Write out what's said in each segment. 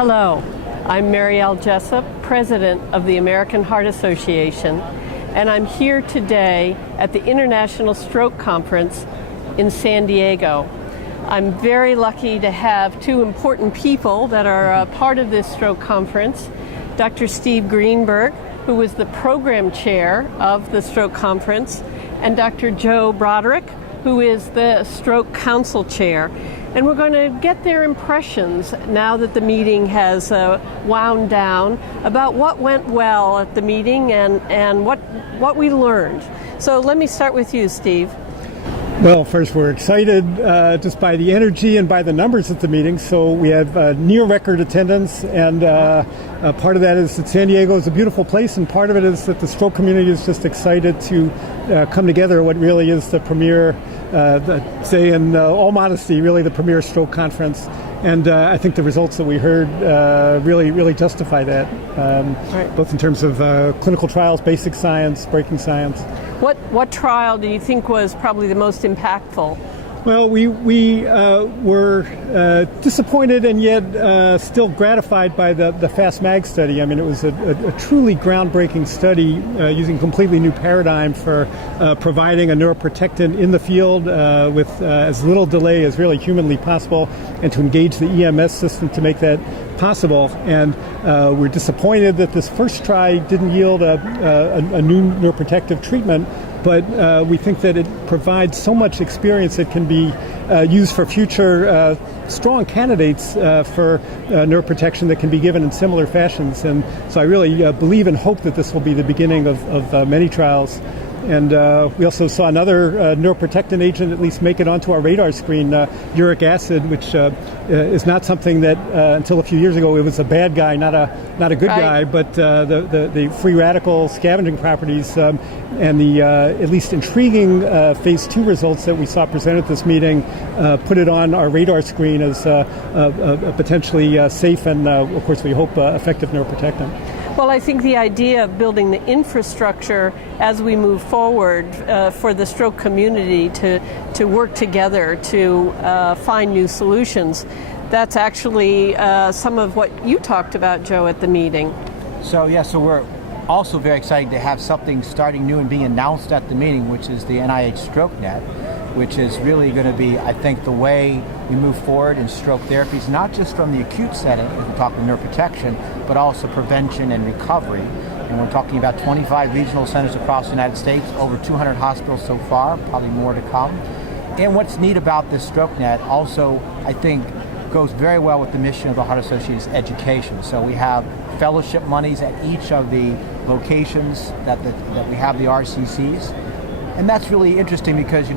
Hello, I'm Mariell Jessup, President of the American Heart Association, and I'm here today at the International Stroke Conference in San Diego. I'm very lucky to have two important people that are part of this stroke conference. Dr. Steve Greenberg, who was the program chair of the stroke conference, and Dr. Joe Broderick, who is the stroke council chair. And we're going to get their impressions now that the meeting has wound down about what went well at the meeting and what we learned. So let me start with you, Steve. Well, first, we're excited just by the energy and by the numbers at the meeting. So we have near record attendance, and part of that is that San Diego is a beautiful place, and part of it is that the stroke community is just excited to come together. What really is the premier, say in all modesty, really the premier stroke conference. And I think the results that we heard really justify that, right, both in terms of clinical trials, basic science, breaking science. What trial do you think was probably the most impactful? Well, we were disappointed and yet still gratified by the FastMag study. I mean, it was a truly groundbreaking study using a completely new paradigm for providing a neuroprotectant in the field with as little delay as really humanly possible, and to engage the EMS system to make that possible. And we're disappointed that this first try didn't yield a new neuroprotective treatment, but we think that it provides so much experience that can be used for future strong candidates for neuroprotection that can be given in similar fashions. And so I really believe and hope that this will be the beginning of many trials. And we also saw another neuroprotectant agent at least make it onto our radar screen, uric acid, which is not something that until a few years ago it was a bad guy, not a good guy, but the free radical scavenging properties and the at least intriguing phase 2 results that we saw presented at this meeting put it on our radar screen as a potentially safe and, of course, we hope effective neuroprotectant. Well, I think the idea of building the infrastructure as we move forward for the stroke community to work together to find new solutions, that's actually some of what you talked about, Joe, at the meeting. So we're also very excited to have something starting new and being announced at the meeting, which is the NIH StrokeNet, which is really going to be, I think, the way we move forward in stroke therapies, not just from the acute setting, as we talk about neuroprotection, but also prevention and recovery. And we're talking about 25 regional centers across the United States, over 200 hospitals so far, probably more to come. And what's neat about this StrokeNet also, I think, goes very well with the mission of the Heart Association's education. So we have fellowship monies at each of the locations that we have the RCCs. And that's really interesting because,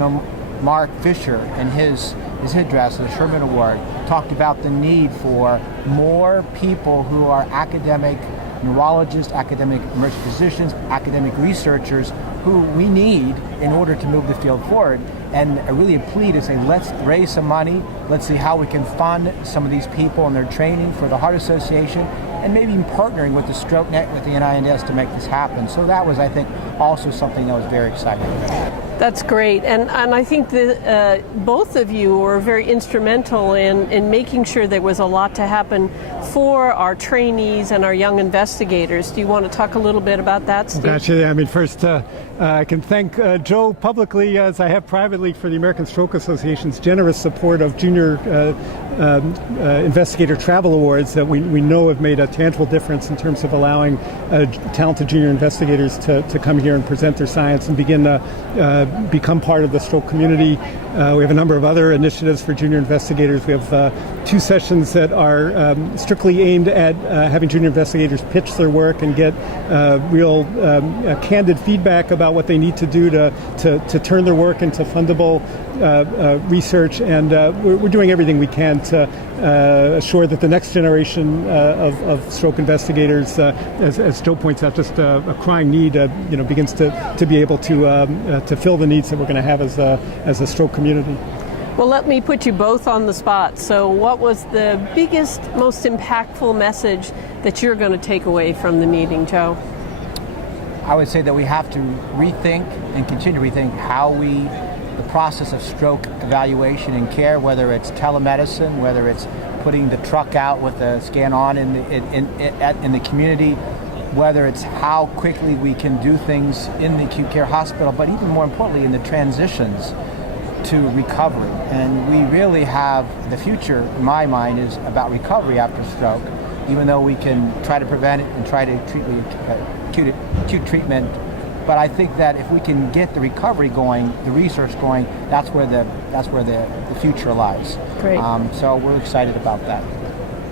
Mark Fisher in his address, the Sherman Award, talked about the need for more people who are academic neurologists, academic emergency physicians, academic researchers who we need in order to move the field forward. And I really plea to say, let's raise some money, let's see how we can fund some of these people and their training for the Heart Association, and maybe even partnering with the StrokeNet, with the NINS to make this happen. So that was, I think, also something that was very exciting. That's great, and I think that both of you were very instrumental in making sure there was a lot to happen for our trainees and our young investigators. Do you want to talk a little bit about that, Steve? Gotcha. I mean, first, I can thank Joe publicly, as I have privately, for the American Stroke Association's generous support of junior investigator travel awards that we know have made a tangible difference in terms of allowing talented junior investigators to come here and present their science and begin to become part of the stroke community. We have a number of other initiatives for junior investigators. We have 2 sessions that are strictly aimed at having junior investigators pitch their work and get real candid feedback about what they need to do to turn their work into fundable research. And we're doing everything we can to assure that the next generation of stroke investigators, as Joe points out, just a crying need, begins to be able to fill the needs that we're going to have as a stroke community. Well, let me put you both on the spot. So what was the biggest, most impactful message that you're going to take away from the meeting, Joe? I would say that we have to rethink and continue to rethink how we the process of stroke evaluation and care, whether it's telemedicine, whether it's putting the truck out with a scan on in the community, whether it's how quickly we can do things in the acute care hospital, but even more importantly in the transitions to recovery. And we really have, the future, in my mind, is about recovery after stroke, even though we can try to prevent it and try to treat acute treatment. But I think that if we can get the recovery going, the research going, that's where the future lies. Great. So we're excited about that.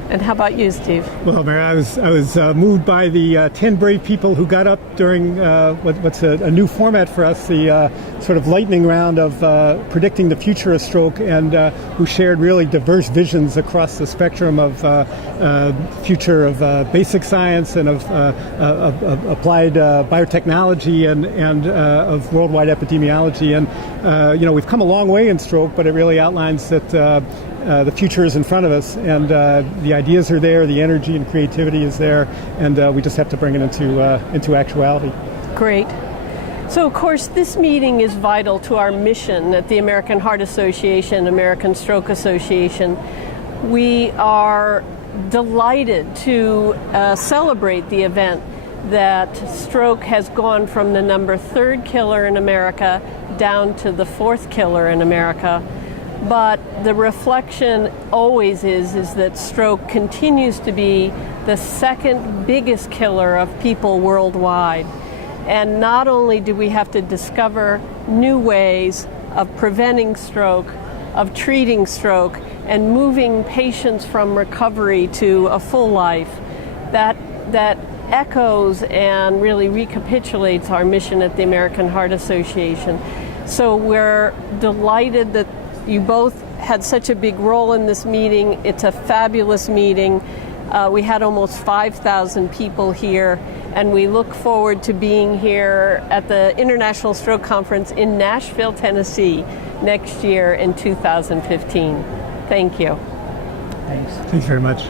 And how about you, Steve? Well, Mary, I was moved by the 10 brave people who got up during what's a new format for us, the sort of lightning round of predicting the future of stroke, and who shared really diverse visions across the spectrum of future of basic science and of applied biotechnology and of worldwide epidemiology. And we've come a long way in stroke, but it really outlines that the future is in front of us, and the ideas are there, the energy and creativity is there, and we just have to bring it into actuality. Great. So, of course, this meeting is vital to our mission at the American Heart Association, American Stroke Association. We are delighted to celebrate the event that stroke has gone from the number 3rd killer in America down to the 4th killer in America. But the reflection always is that stroke continues to be the 2nd biggest killer of people worldwide. And not only do we have to discover new ways of preventing stroke, of treating stroke, and moving patients from recovery to a full life, that echoes and really recapitulates our mission at the American Heart Association. So we're delighted that you both had such a big role in this meeting. It's a fabulous meeting. We had almost 5,000 people here, and we look forward to being here at the International Stroke Conference in Nashville, Tennessee next year in 2015. Thank you. Thanks. Thanks very much.